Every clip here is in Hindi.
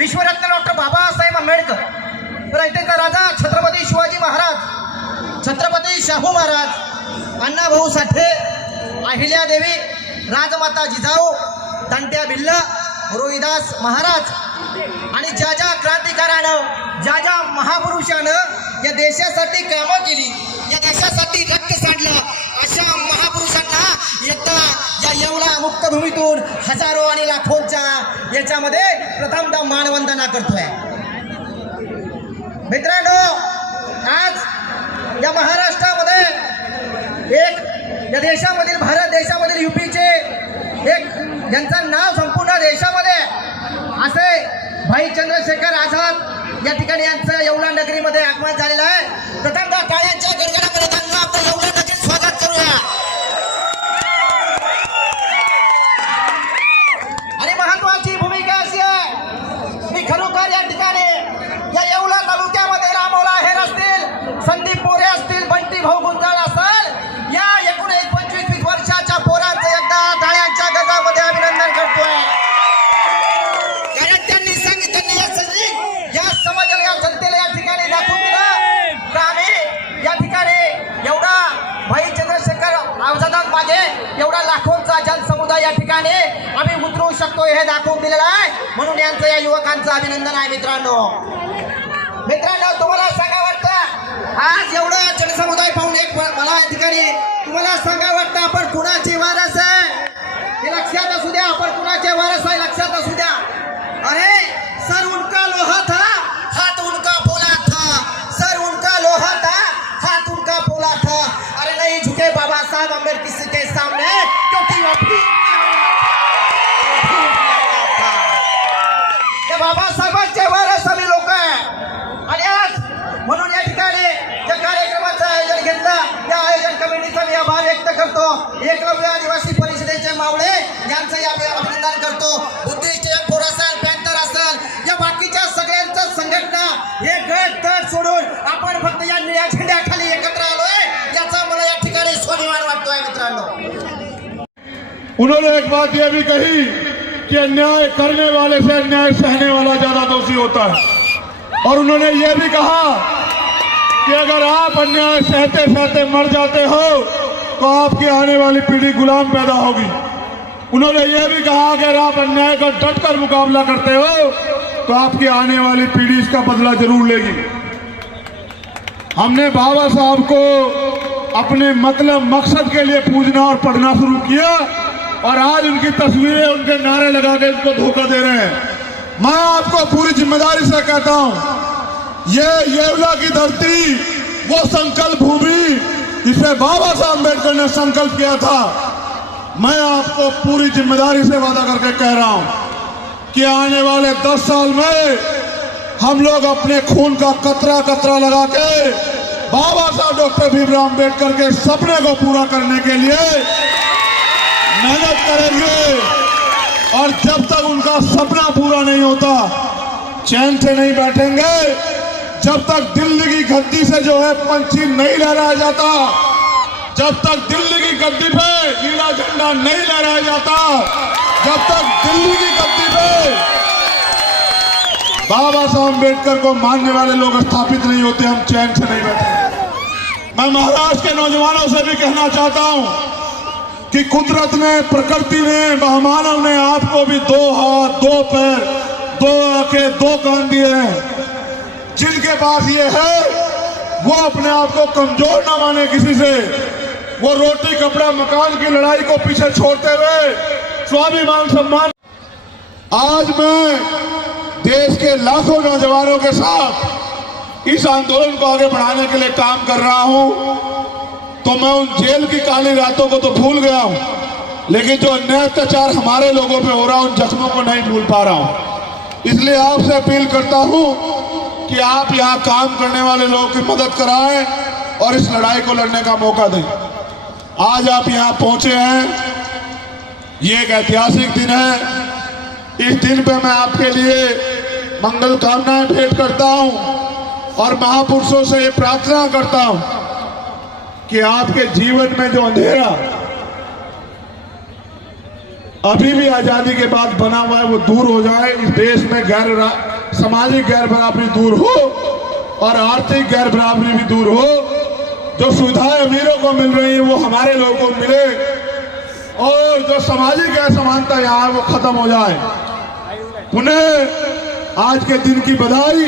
विश्वरत्न डॉक्टर बाबासाहेब आंबेडकर, रयतेचा राजा छत्रपती शिवाजी महाराज, छत्रपती शाहू महाराज, अण्णाभाऊ साठे, अहिल्यादेवी, राजमाता जिजाऊ, तंट्या भिल्ल, रोहिदास महाराज आणि ज्या ज्या क्रांतिकारानं, ज्या ज्या महापुरुषानं या देशासाठी कामं केली, या देशासाठी रक्त सांडलं, अशा महापुरुषांना एकदा या येवला मुक्तभूमीतून हजारो आणि लाखोंच्या याच्यामध्ये प्रथमतः मानवंदना करतोय. मित्रांनो, आज या महाराष्ट्रामध्ये एक या देशामधील, भारत देशामधील यूपीचे एक ज्यांचं नाव संपूर्ण देशामध्ये असे भाई चंद्रशेखर आझाद या ठिकाणी यांचं येवला नगरीमध्ये आगमन झालेलं आहे. प्रथमतः टाळ्यांच्या गडगडामध्ये त्यांना आपलं येवला नगरीत स्वागत करूया. आणि महत्वाची भूमिका अशी आहे, मी खरोखर या ठिकाणी या येवला तालुक्यामध्ये रामोला हेर असतील, संदीप मोरे असतील, बंटी भाऊ गुंजाळ असेल, या एकूण 25-20 वर्षाच्या पोरांचं एकदा टाळ्यांच्या गजरामध्ये अभिनंदन करतोय. कारण त्यांनी सांगितलं, या समाजाला, या जनतेला या ठिकाणी दाखवून दिलं का आम्ही या ठिकाणी एवढा भाई चंद्रशेखर आझादांमागे एवढा लाखोंचा जनसमुदाय या ठिकाणी आम्ही उतरवू शकतो हे दाखवून दिलेलं आहे. म्हणून यांचं, या युवकांचं अभिनंदन आहे. मित्रांनो, तुम्हाला सांगा वाटतं आज एवढा जनसमुदाय पाहून एक मला या ठिकाणी तुम्हाला सांगा वाटतं आपण कुणाची वारस आहे हे लक्षात असू द्या. आपण कुणाचे वारस आहे लक्षात असू द्या. अरे सर उनका लोहा था, हाथ उनका पोला था, सर उनका लोहा था, हाथ उनका पोला था. अरे नहीं झुके बाबा साहब अम्बेडकर के सामने, क्योंकि वो भी बाबासाहेबांचे वारस आम्ही लोक आहे. आणि आज म्हणून या ठिकाणी ज्या कार्यक्रमाचं आयोजन घेतलं त्या आयोजन कमिटीचा मी आभार व्यक्त करतो. एकलव्य आदिवासी परिषदेचे मावळे यांचं अभिनंदन करतो. बुद्धिस्ट पोर असेल, पॅन्थर असेल, या बाकीच्या सगळ्यांचं संघटना हे गट तट सोडून आपण फक्त या निळ्या झेंड्याखाली एकत्र आलोय, याचा मला या ठिकाणी स्वाभिमान वाटतोय. मित्रांनो, उन्होंने एक बात यह भी कही कि अन्याय करने वाले से अन्याय सहने वाला ज्यादा दोषी होता है, और उन्होंने ये भी कहा कि अगर आप अन्याय सहते सहते मर जाते हो तो आपकी आने वाली पीढ़ी गुलाम पैदा होगी. उन्होंने ये भी कहा कि अगर आप अन्याय का डटकर मुकाबला करते हो तो आपकी आने वाली पीढ़ी इसका बदला जरूर लेगी. हमने बाबा साहब को अपने मतलब मकसद के लिए पूजना और पढ़ना शुरू किया, और आज उनकी तस्वीरें, उनके नारे लगा के इनको धोखा दे रहे हैं. मैं आपको पूरी जिम्मेदारी से कहता हूं, ये येवला की धरती, वो संकल्प भूमि जिसे बाबा साहब अम्बेडकर ने संकल्प किया था, मैं आपको पूरी जिम्मेदारी से वादा करके कह रहा हूं कि आने वाले 10 साल में हम लोग अपने खून का कतरा कतरा लगा के बाबा साहब डॉक्टर भीमराव अम्बेडकर के सपने को पूरा करने के लिए मेहनत करेंगे. और जब तक उनका सपना पूरा नहीं होता चैन से नहीं बैठेंगे. जब तक दिल्ली की गद्दी से जो है पंछी नहीं लहराया जाता, जब तक दिल्ली की गद्दी पे नीला झंडा नहीं लहराया जाता, जब तक दिल्ली की गद्दी पे बाबा साहब अम्बेडकर को मानने वाले लोग स्थापित नहीं होते, हम चैन से नहीं बैठेंगे. मैं महाराष्ट्र के नौजवानों से भी कहना चाहता हूं कि कुदरत ने, प्रकृति ने, महामानव ने आपको भी 2 हाथ, 2 पैर, 2 आंखें, 2 कान दिए हैं. जिनके पास ये है वो अपने आप को कमजोर ना माने किसी से. वो रोटी कपड़ा मकान की लड़ाई को पीछे छोड़ते हुए स्वाभिमान सम्मान. आज मैं देश के लाखों नौजवानों के साथ इस आंदोलन को आगे बढ़ाने के लिए काम कर रहा हूं. तो मैं उन जेल की काली रातों को तो भूल गया हूं, लेकिन जो अन्याय अत्याचार हमारे लोगों पे हो रहा है उन जख्मों को नहीं भूल पा रहा हूं. इसलिए आपसे अपील करता हूं कि आप यहां काम करने वाले लोगों की मदद कराएं और इस लड़ाई को लड़ने का मौका दें. आज आप यहां पहुंचे हैं, ये एक ऐतिहासिक दिन है. इस दिन पे मैं आपके लिए मंगल कामनाएं भेंट करता हूं और महापुरुषों से ये प्रार्थना करता हूं कि आपके जीवन में जो अंधेरा अभी भी आजादी के बाद बना हुआ है वो दूर हो जाए. इस देश में गैर सामाजिक गैर बराबरी दूर हो और आर्थिक गैर बराबरी भी दूर हो। जो सुविधाएं अमीरों को मिल रही हैं वो हमारे लोगों को मिले और जो सामाजिक असमानता यहाँ है वो खत्म हो जाए। पुनः आज के दिन की बधाई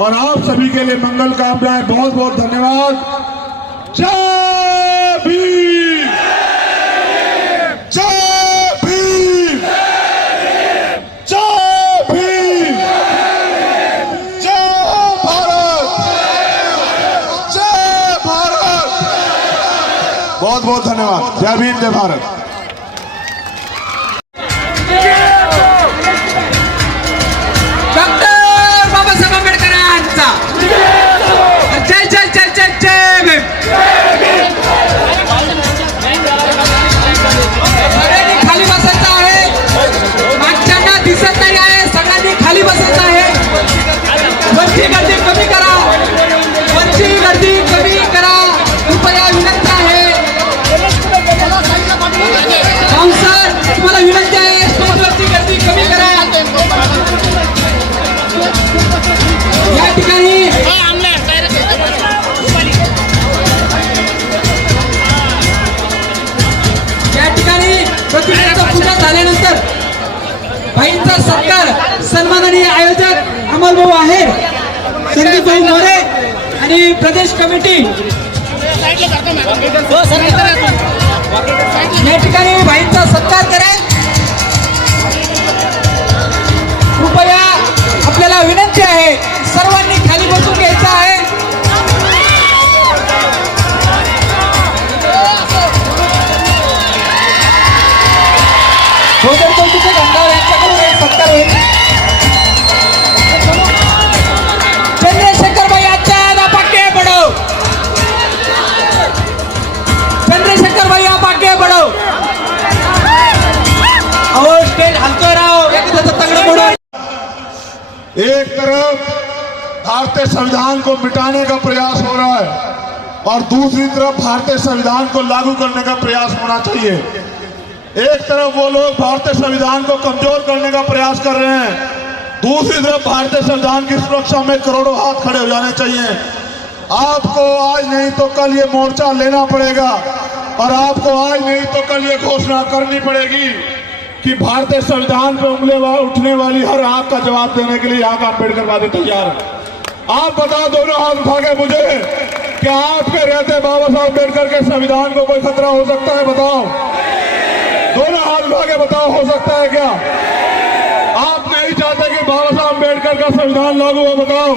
और आप सभी के लिए मंगल कामनाएं। बहुत बहुत धन्यवाद। जय भीम, जय भीम, जय भीम, जय भारत, जय भारत। बहुत बहुत धन्यवाद। जय भीम, जय भारत। भाईंचा सत्कार सन्माननीय आयोजक अमोल भाऊ आहेर, संदीप भाऊ मोरे आणि प्रदेश कमिटी या ठिकाणी भाईंचा सत्कार करेल। कृपया आपल्याला विनंती आहे, सर्वांनी खाली बसून घ्यायचं आहे। गंगाव यांच्याकडून एक सत्कार होईल। चंद्रशेखर भाई आचार्य आप आगे बढ़ो, चंद्रशेखर भाई आप आगे बढ़ो। और स्टेज हलते रहो, एक तगड़ा बढ़ो। एक तरफ भारतीय संविधान को मिटाने का प्रयास हो रहा है और दूसरी तरफ भारतीय संविधान को लागू करने का प्रयास होना चाहिए। एक तरफ वो लोग भारतीय संविधान को कमजोर करने का प्रयास कर रहे हैं, दूसरी तरफ भारतीय संविधान की सुरक्षा में करोड़ों हाथ खड़े हो जाने चाहिए। आपको आज नहीं तो कल ये मोर्चा लेना पड़ेगा और आपको आज नहीं तो कल ये घोषणा करनी पड़ेगी कि भारतीय संविधान पर उठने वाली हर आंख का जवाब देने के लिए यहाँ का अम्बेडकर वादी तैयार है। आप बताओ, दोनों हाथ उठा के मुझे, क्या आपके रहते बाबा साहब अम्बेडकर के संविधान को कोई खतरा हो सकता है? बताओ, दोनों हाथ उठा के बताओ, हो सकता है क्या? आप नहीं चाहते कि बाबा साहब अम्बेडकर का संविधान लागू हो? बताओ,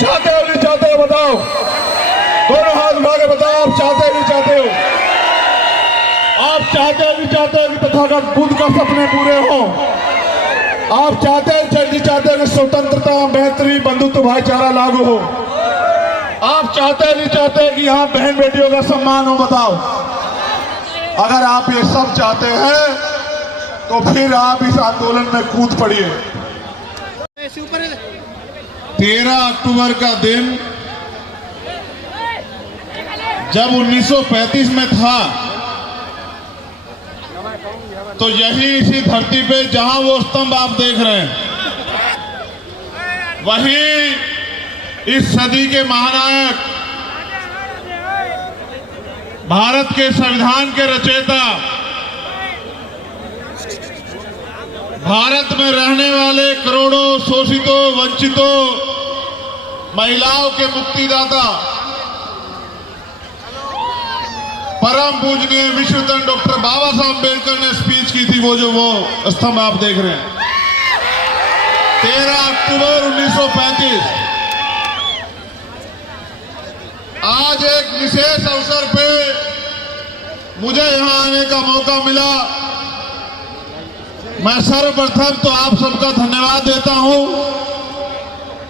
चाहते हो नहीं चाहते हो? बताओ, दोनों हाथ उठा के बताओ, आप चाहते नहीं चाहते हो? आप चाहते नहीं चाहते हो कि तथागत बुद्ध का सपने पूरे हो? आप चाहते नहीं चाहते हो कि स्वतंत्रता, बेहतरी, बंधुत्व, भाईचारा लागू हो? आप चाहते नहीं चाहते कि यहाँ बहन बेटियों का सम्मान हो? बताओ, अगर आप ये सब चाहते हैं तो फिर आप इस आंदोलन में कूद पड़िए। 13 अक्टूबर का दिन जब 1935 में था तो यही इसी धरती पे जहां वो स्तंभ आप देख रहे हैं, वही इस सदी के महानायक, भारत के संविधान के रचयिता, भारत में रहने वाले करोड़ों शोषितों, वंचितों, महिलाओं के मुक्तिदाता, परम पूजनीय विश्वरत्न डॉक्टर बाबा साहब अम्बेडकर ने स्पीच की थी। वो स्तंभ आप देख रहे हैं, 13 अक्टूबर 1935। आज एक विशेष अवसर पे मुझे यहां आने का मौका मिला। मैं सर्वप्रथम तो आप सबका धन्यवाद देता हूं।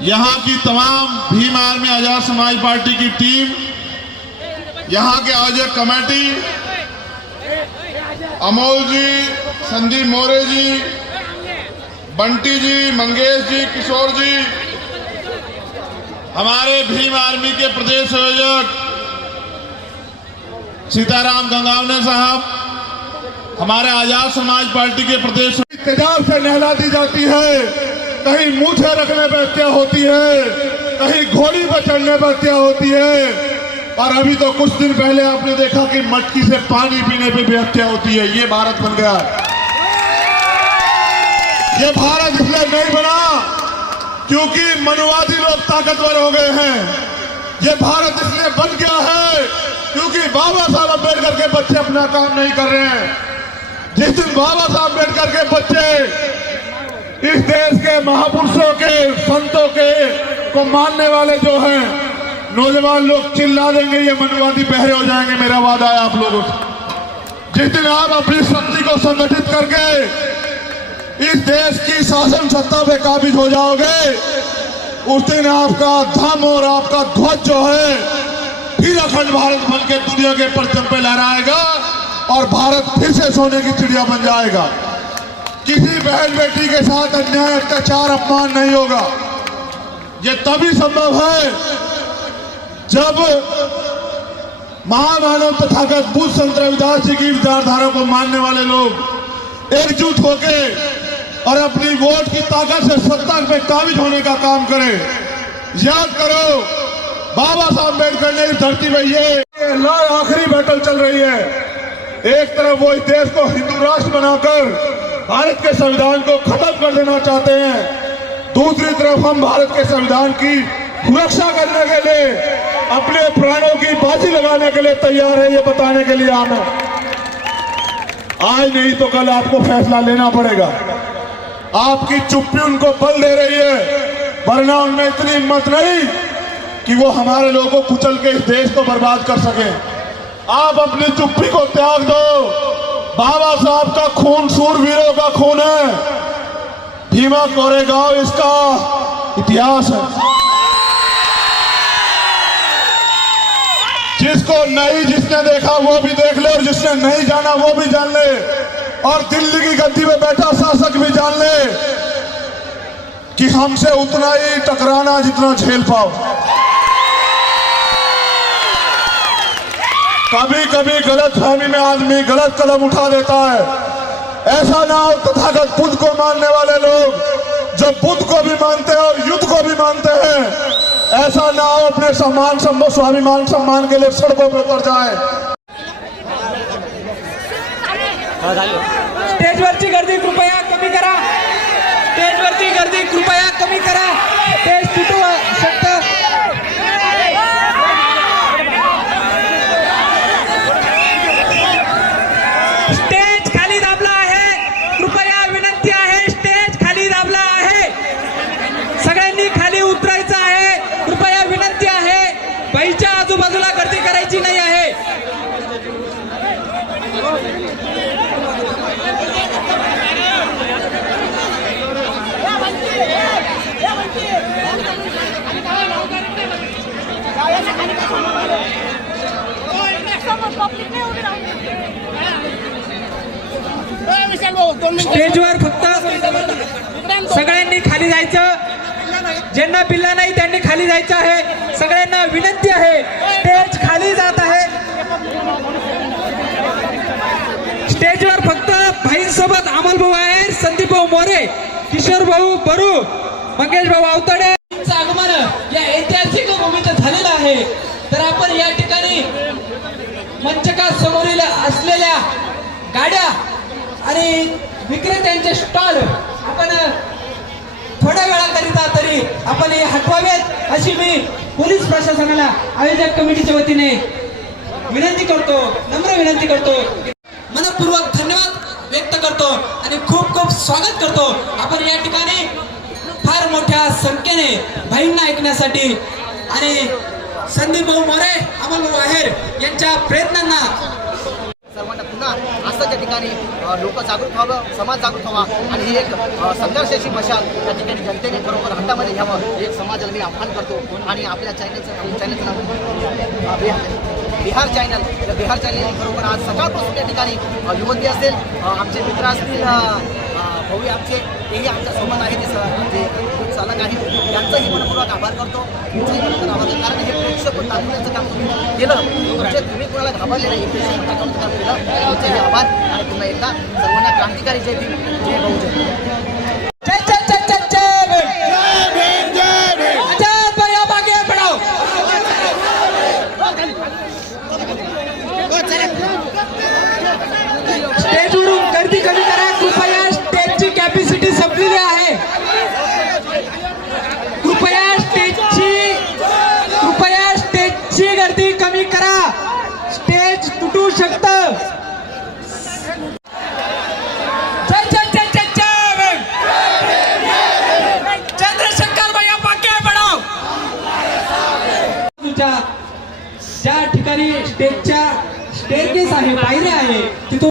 यहां की तमाम भीम आर्मी आजाद समाज पार्टी की टीम, यहां के आयोजक कमेटी, अमोल जी, संदीप मोरे जी, बंटी जी, मंगेश जी, किशोर जी, हमारे भीम आर्मी के प्रदेश संयोजक सीताराम गंगावने साहब, हमारे आजाद समाज पार्टी के प्रदेश तेजाब से नहला दी जाती है कहीं मूछे रखने पर हत्या होती है, कहीं घोड़ी पर चढ़ने पर हत्या होती है, और अभी तो कुछ दिन पहले आपने देखा कि मटकी से पानी पीने पे भी हत्या होती है। ये भारत बन गया। ये भारत इसलिए नहीं बना क्योंकि मनुवादी लोग ताकतवर हो गए हैं। ये भारत इसलिए बन गया है क्योंकि बाबा साहब अम्बेडकर के बच्चे अपना काम नहीं कर रहे हैं। जिस दिन बाबा साहब अम्बेडकर के बच्चे इस देश के महापुरुषों के, संतों के को मानने वाले जो हैं, नौजवान लोग चिल्ला देंगे, ये मनुवादी बहरे हो जाएंगे। मेरा वादा है आप लोगों से। जिस दिन आप अपनी शक्ति को संगठित करके इस देश की शासन सत्ता पे काबिज हो जाओगे, उस दिन आपका धम और आपका ध्वज जो है फिर अखंड भारत बन के दुनिया के परचम पे लहराएगा और भारत फिर से सोने की चिड़िया बन जाएगा। किसी बहन बेटी के साथ अन्याय, अत्याचार, अपमान नहीं होगा। ये तभी संभव है जब महामानव तथागत बुद्ध संत रविदास जी की विचारधारा को मानने वाले लोग एकजुट होके और अपनी वोट की ताकत से सत्ता पे काबिज होने का काम करें। याद करो, बाबा साहब अम्बेडकर ने इस धरती में ये आखिरी बैटल चल रही है। एक तरफ वो इस देश को हिंदू राष्ट्र बनाकर भारत के संविधान को खत्म कर देना चाहते हैं, दूसरी तरफ हम भारत के संविधान की सुरक्षा करने के लिए अपने प्राणों की बाजी लगाने के लिए तैयार है। ये बताने के लिए आना, आज नहीं तो कल आपको फैसला लेना पड़ेगा। आपकी चुप्पी उनको बल दे रही है, वरना उनमें इतनी हिम्मत नहीं कि वो हमारे लोगों को कुचल के इस देश को बर्बाद कर सके। आप अपनी चुप्पी को त्याग दो। बाबा साहब का खून शूरवीरों का खून है। भीमा कोरेगांव इसका इतिहास है। जिसको नहीं, जिसने देखा वो भी देख ले, और जिसने नहीं जाना वो भी जान ले, और दिल्ली की गद्दी में बैठा शासक भी जान ले कि हमसे उतना ही टकराना जितना झेल पाओ। कभी कभी गलतफहमी में आदमी गलत कदम उठा देता है। ऐसा ना हो तथागत बुद्ध को मानने वाले लोग जो बुद्ध को भी मानते हैं और युद्ध को भी मानते हैं, ऐसा ना हो अपने सम्मान, स्वाभिमान, सम्मान के लिए सड़कों पर उतर जाए। स्टेजवरची गर्दी कृपया कमी करा। स्टेजवरची गर्दी कृपया कमी करा। स्टेज तुटू शकतं। स्टेज खाली दाबला आहे, कृपया विनंती आहे। स्टेज खाली दाबला आहे, सगळ्यांनी खाली उतरायचं आहे, कृपया विनंती आहे। बाईच्या आजूबाजूला गर्दी करायची नाही आहे। स्टेजवर फक्त सगळ्यांनी खाली जायचं। ज्यांना बिल्ला नाही त्यांनी खाली जायचं आहे। सगळ्यांना विनंती आहे, स्टेज खाली जात आहे। स्टेजवर फक्त भाईंसोबत अमोल भाऊ आहे, संदीप भाऊ मोरे, किशोर भाऊ बरू, मंगेश भाऊ आवतडे आगमन या ऐतिहासिक भूमीत झालेलं आहे। तर आपण या ठिकाणी मंचका समोरील असलेल्या गाड्या आणि विक्रेत्यांचे स्टॉल आपण थोड्या वेळाकरिता तरी आपण हे हटवावेत अशी मी पोलीस प्रशासनाला आयोजक कमिटीच्या वतीने विनंती करतो, नम्र विनंती करतो। मनपूर्वक धन्यवाद व्यक्त करतो आणि खूप खूप स्वागत करतो। आपण या ठिकाणी फार मोठ्या संख्येने भाईंना ऐकण्यासाठी आणि संदीप भाऊ मोरे, अमोल भाऊ आहेर यांच्या प्रयत्नांना सर्वांना पुन्हा असं त्या ठिकाणी लोक जागृत व्हावं, समाज जागृत व्हावा आणि ही एक संघर्षाची मशाल त्या ठिकाणी जनतेने बरोबर हातामध्ये घ्यावं, एक समाजाला मी आव्हान करतो। आणि आपल्या चॅनलचं नाव बिहार चॅनल, त्या बिहार चॅनल बरोबर आज सकाळपासून त्या ठिकाणी युवती असेल, आमचे मित्र असतील, भाऊ आमचे तेही आमच्या सोबत आहे, ते चालक आहेत, त्यांचाही मनपूर्वक आभार करतो। तुमचाही मनपूर्वक आभार करतो, कारण हे प्रेक्षक दाखवण्याचं काम तुम्ही केलं, म्हणजे तुम्ही कोणाला घाबरले नाही, प्रेक्षक दाखवण्याचं काम केलं, तुमचे आभार। आणि पुन्हा एकदा सर्वांना क्रांतिकारी जय भीम, जय भाऊ, जय। शक्त चंद्रशेखर भैया पाके पडाव ज्या ठिकाणी स्टेजच्या स्टेअरकेस आहे पायऱ्या आहे तिथून